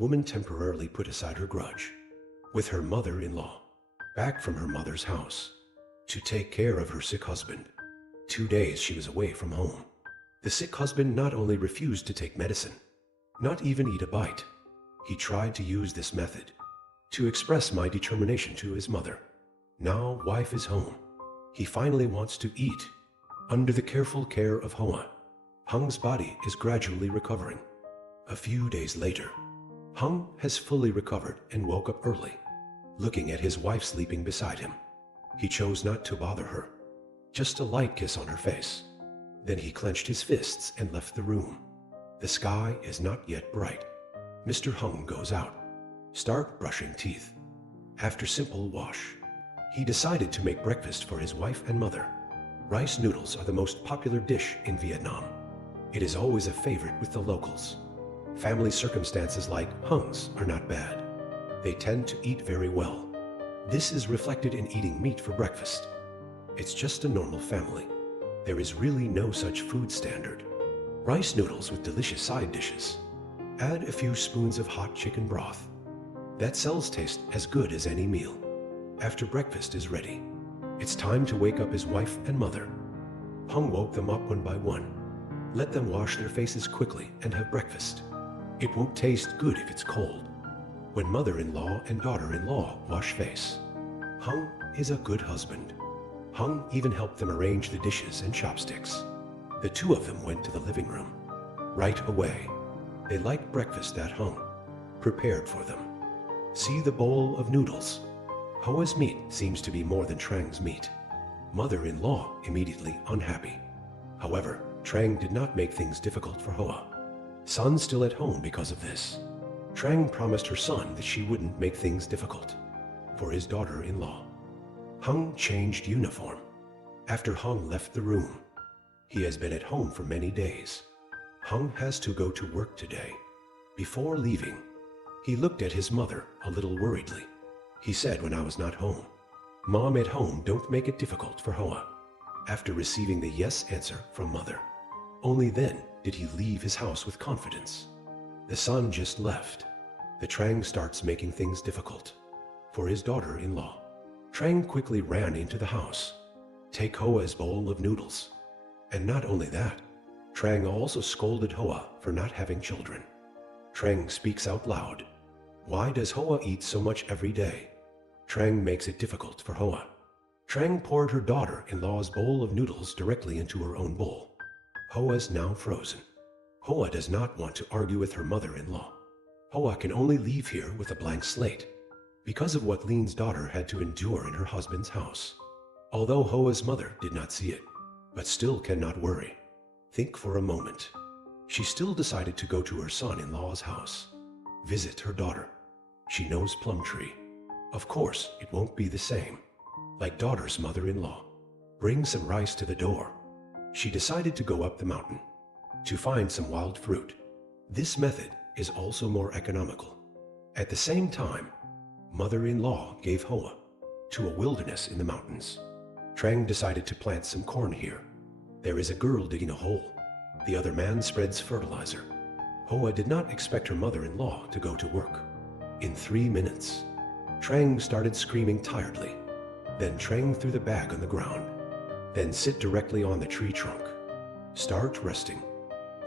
woman temporarily put aside her grudge with her mother-in-law, back from her mother's house, to take care of her sick husband. 2 days she was away from home. The sick husband not only refused to take medicine, not even eat a bite. He tried to use this method to express my determination to his mother. Now wife is home. He finally wants to eat. Under the careful care of Hoa, Hung's body is gradually recovering. A few days later, Hung has fully recovered and woke up early, looking at his wife sleeping beside him. He chose not to bother her, just a light kiss on her face. Then he clenched his fists and left the room. The sky is not yet bright. Mr. Hung goes out. Start brushing teeth. After simple wash, he decided to make breakfast for his wife and mother. Rice noodles are the most popular dish in Vietnam. It is always a favorite with the locals. Family circumstances like Hung's are not bad. They tend to eat very well. This is reflected in eating meat for breakfast. It's just a normal family. There is really no such food standard. Rice noodles with delicious side dishes. Add a few spoons of hot chicken broth. That cells taste as good as any meal. After breakfast is ready, it's time to wake up his wife and mother. Hung woke them up one by one. Let them wash their faces quickly and have breakfast. It won't taste good if it's cold. When mother-in-law and daughter-in-law wash face, Hung is a good husband. Hung even helped them arrange the dishes and chopsticks. The two of them went to the living room. Right away, they liked breakfast that Hung prepared for them. See the bowl of noodles. Hoa's meat seems to be more than Trang's meat. Mother-in-law immediately unhappy. However, Trang did not make things difficult for Hoa. Son still at home because of this. Trang promised her son that she wouldn't make things difficult for his daughter-in-law. Hung changed uniform. After Hung left the room, he has been at home for many days. Hung has to go to work today. Before leaving, he looked at his mother a little worriedly. He said, "When I was not home, Mom at home don't make it difficult for Hoa." After receiving the yes answer from mother, only then did he leave his house with confidence. The son just left. The Trang starts making things difficult for his daughter-in-law. Trang quickly ran into the house, take Hoa's bowl of noodles. And not only that, Trang also scolded Hoa for not having children. Trang speaks out loud. Why does Hoa eat so much every day? Trang makes it difficult for Hoa. Trang poured her daughter-in-law's bowl of noodles directly into her own bowl. Hoa's now frozen. Hoa does not want to argue with her mother-in-law. Hoa can only leave here with a blank slate because of what Lean's daughter had to endure in her husband's house. Although Hoa's mother did not see it, but still cannot worry. Think for a moment. She still decided to go to her son-in-law's house, visit her daughter. She knows Plumtree. Of course, it won't be the same. Like daughter's mother-in-law. Bring some rice to the door. She decided to go up the mountain to find some wild fruit. This method is also more economical. At the same time, mother-in-law gave Hoa to a wilderness in the mountains. Trang decided to plant some corn here. There is a girl digging a hole. The other man spreads fertilizer. Hoa did not expect her mother-in-law to go to work. In 3 minutes, Trang started screaming tiredly. Then Trang threw the bag on the ground. Then sit directly on the tree trunk. Start resting.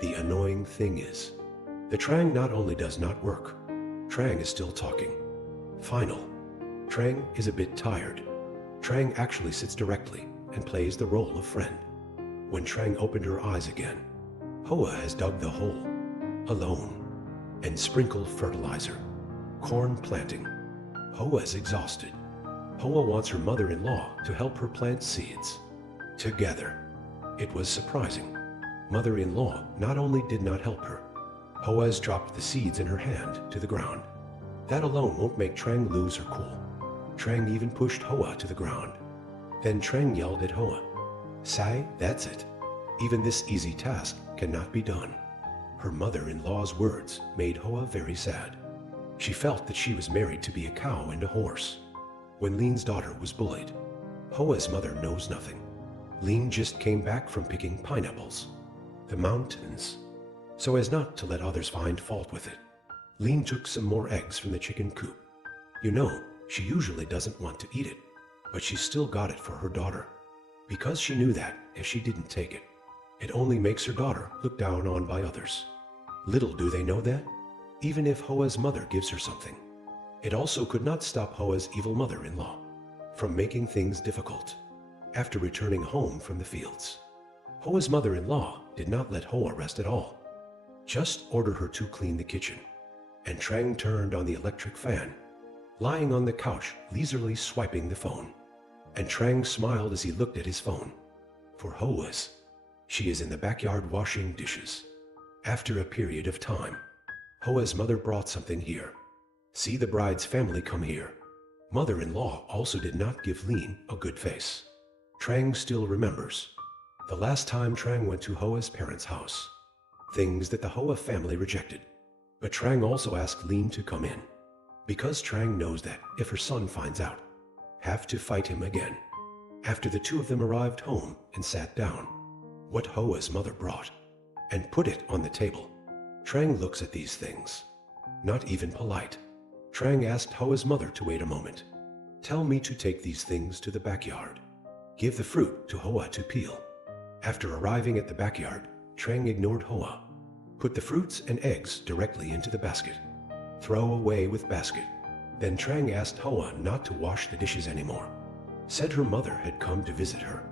The annoying thing is, the Trang not only does not work, Trang is still talking. Final. Trang is a bit tired. Trang actually sits directly and plays the role of friend. When Trang opened her eyes again, Hoa has dug the hole, alone, and sprinkled fertilizer. Corn planting. Hoa is exhausted. Hoa wants her mother-in-law to help her plant seeds. Together. It was surprising. Mother-in-law not only did not help her, Hoa has dropped the seeds in her hand to the ground. That alone won't make Trang lose her cool. Trang even pushed Hoa to the ground. Then Trang yelled at Hoa, "Sai, that's it. Even this easy task cannot be done." Her mother-in-law's words made Hoa very sad. She felt that she was married to be a cow and a horse. When Lean's daughter was bullied, Hoa's mother knows nothing. Lean just came back from picking pineapples, the mountains, so as not to let others find fault with it. Lean took some more eggs from the chicken coop. You know, she usually doesn't want to eat it, but she still got it for her daughter. Because she knew that, if she didn't take it, it only makes her daughter look down on by others. Little do they know that, even if Hoa's mother gives her something, it also could not stop Hoa's evil mother-in-law from making things difficult. After returning home from the fields, Hoa's mother-in-law did not let Hoa rest at all. Just order her to clean the kitchen. And Trang turned on the electric fan, lying on the couch, leisurely swiping the phone. And Trang smiled as he looked at his phone. For Hoa's, she is in the backyard washing dishes. After a period of time, Hoa's mother brought something here. See the bride's family come here. Mother-in-law also did not give Lean a good face. Trang still remembers the last time Trang went to Hoa's parents' house. Things that the Hoa family rejected. But Trang also asked Lean to come in, because Trang knows that if her son finds out, have to fight him again. After the two of them arrived home and sat down, what Hoa's mother brought, and put it on the table. Trang looks at these things. Not even polite. Trang asked Hoa's mother to wait a moment. Tell me to take these things to the backyard. Give the fruit to Hoa to peel. After arriving at the backyard, Trang ignored Hoa. Put the fruits and eggs directly into the basket. Throw away with basket. Then Trang asked Hoa not to wash the dishes anymore. Said her mother had come to visit her.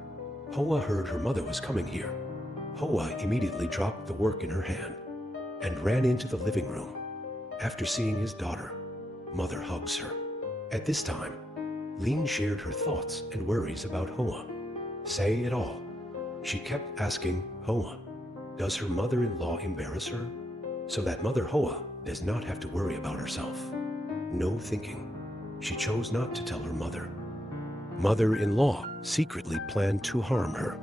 Hoa heard her mother was coming here. Hoa immediately dropped the work in her hand and ran into the living room. After seeing his daughter, mother hugs her. At this time, Lean shared her thoughts and worries about Hoa. Say it all. She kept asking Hoa, does her mother-in-law embarrass her? So that Mother Hoa does not have to worry about herself. No thinking. She chose not to tell her mother. Mother-in-law secretly planned to harm her.